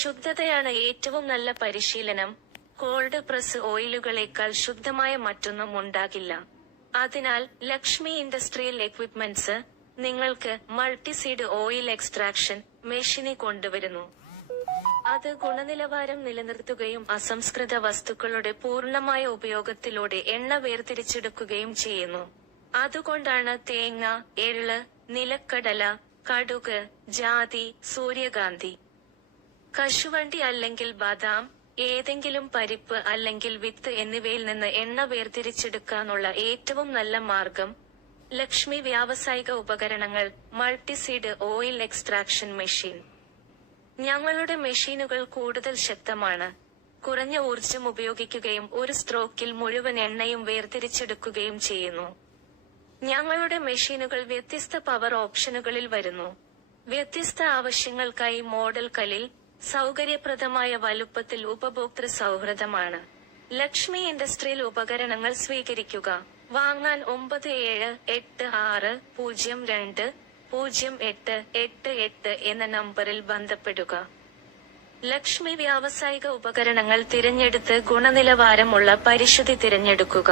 ശുദ്ധതയാണ് ഏറ്റവും നല്ല പരിശീലനം. കോൾഡ് പ്രസ് ഓയിലുകളേക്കാൾ ശുദ്ധമായ മറ്റൊന്നും ഉണ്ടാകില്ല. അതിനാൽ ലക്ഷ്മി ഇൻഡസ്ട്രിയൽ എക്വിപ്മെന്റ്സ് നിങ്ങൾക്ക് മൾട്ടിസീഡ് ഓയിൽ എക്സ്ട്രാക്ഷൻ മെഷീനെ കൊണ്ടുവരുന്നു. അത് ഗുണനിലവാരം നിലനിർത്തുകയും അസംസ്കൃത വസ്തുക്കളുടെ പൂർണ്ണമായ ഉപയോഗത്തിലൂടെ എണ്ണ വേർതിരിച്ചെടുക്കുകയും ചെയ്യുന്നു. അതുകൊണ്ടാണ് തേങ്ങ, എള്ള്, നിലക്കടല, കടുക്, ജാതി, സൂര്യകാന്തി, കശുവണ്ടി അല്ലെങ്കിൽ ബദാം, ഏതെങ്കിലും പരിപ്പ് അല്ലെങ്കിൽ വിത്ത് എന്നിവയിൽ നിന്ന് എണ്ണ വേർതിരിച്ചെടുക്കാനുള്ള ഏറ്റവും നല്ല മാർഗം ലക്ഷ്മി വ്യാവസായിക ഉപകരണങ്ങൾ മൾട്ടിസീഡ് ഓയിൽ എക്സ്ട്രാക്ഷൻ മെഷീൻ. ഞങ്ങളുടെ മെഷീനുകൾ കൂടുതൽ ശക്തമാണ്, കുറഞ്ഞ ഊർജം ഉപയോഗിക്കുകയും ഒരു സ്ട്രോക്കിൽ മുഴുവൻ എണ്ണയും വേർതിരിച്ചെടുക്കുകയും ചെയ്യുന്നു. ഞങ്ങളുടെ മെഷീനുകൾ വ്യത്യസ്ത പവർ ഓപ്ഷനുകളിൽ വരുന്നു. വ്യത്യസ്ത ആവശ്യങ്ങൾക്കായി മോഡൽ കലിൽ സൗകര്യപ്രദമായ വലുപ്പത്തിൽ ഉപഭോക്തൃ സൗഹൃദമാണ്. ലക്ഷ്മി ഇൻഡസ്ട്രിയൽ ഉപകരണങ്ങൾ സ്വീകരിക്കുക. വാങ്ങാൻ 9786020888 എന്ന നമ്പറിൽ ബന്ധപ്പെടുക. ലക്ഷ്മി വ്യാവസായിക ഉപകരണങ്ങൾ തിരഞ്ഞെടുത്ത് ഗുണനിലവാരമുള്ള പരിശുദ്ധി തിരഞ്ഞെടുക്കുക.